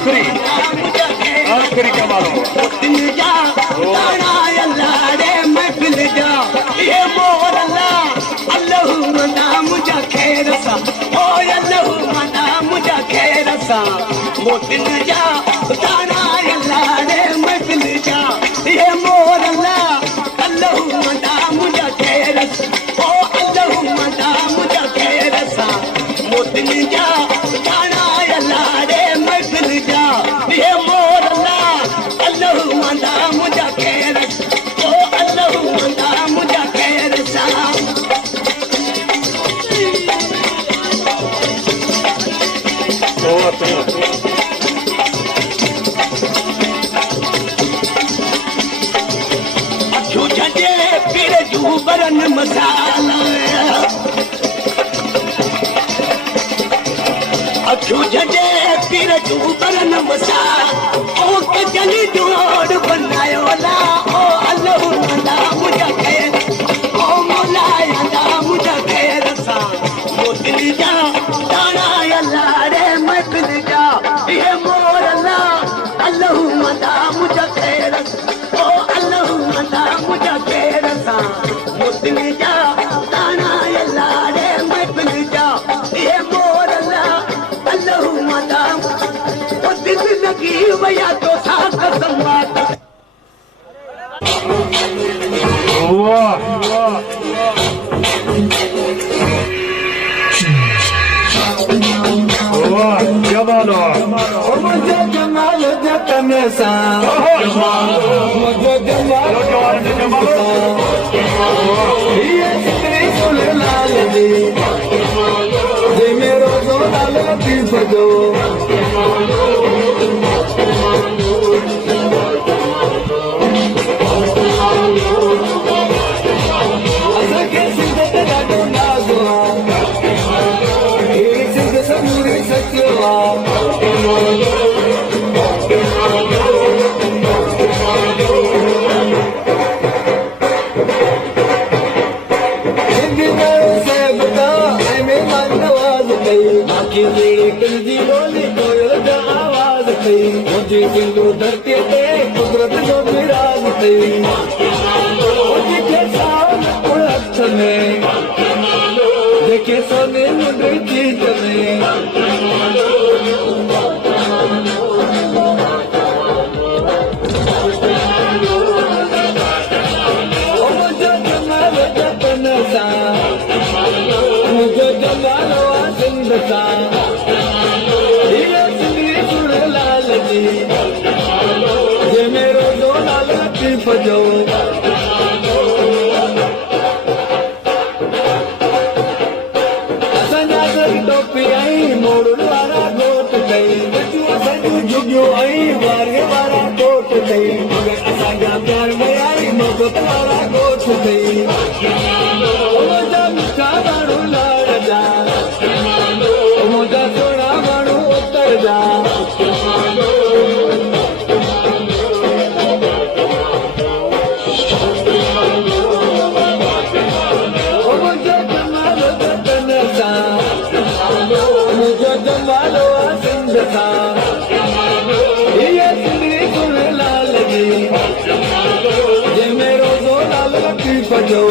आखिरी आखिरी क्या मारो जा ताना अल्लाह रे महफिल जा ये मोर अल्लाह अल्लाह मना मुझा खैर सा ओ अल्लाह मना मुझा खैर सा मोतिन जा ताना अल्लाह रे महफिल जा ये मोर अल्लाह अल्लाह मना मुझा खैर सा ओ अल्लाह मना मुझा खैर सा मोतिन जा ताना अल्लाह रे महफिल जा ये मोर अल्लाह अल्लाह मना मुझा खैर ओ अल्लाह मना मुझा खैर सा अखियूं छॾे पीर जूं बरन मसाला अखियूं छॾे पीर जूं बरन मसाला ओ के जली जोड़ बनायो ला ओ अल्लाह मना मुझा खैर ओ मौला अल्लाह मुझा खैर सा मोतिन जा ताना अल्लाह रे महफिल जा ये मोर अल्लाह अल्लाह मना मुझा खैर ओ अल्लाह मना मुझा खैर सा मोतिन जा ताना अल्लाह रे महफिल जा ये मोर अल्लाह अल्लाह मना ओ दिल लगी वया तो साथ संवाद मुझे जमाल जतन सा मुझे जमाल ये श्री सुलाल जी जे मेरो सोनाल ती सजो असके सिद्धत ॾाढो नाज़ो हे सिद्ध समूरी सचवा धरती ते कुदरत जो विराज थी हथ में देखे सोने मुंडी चीज में मुझे जमाल जतन सा मुझे जमाल सिंध सा जे मेरो जोलाल लतीफ जो असांजा टोपी आई मोड़न वारा घोट कई असांजूं झुगियूं आई वारे वारा कोट कई असांजा प्यार में आई मोहबत वारा गोठ कई मुंहिंजा मिठा माण्हू लाड़ जा मुंहिंजा सोना माण्हू उतर जा मुझे जमालो सिंध था ये श्री सुलाल जी जे मेरो सोनाल लतीफ जो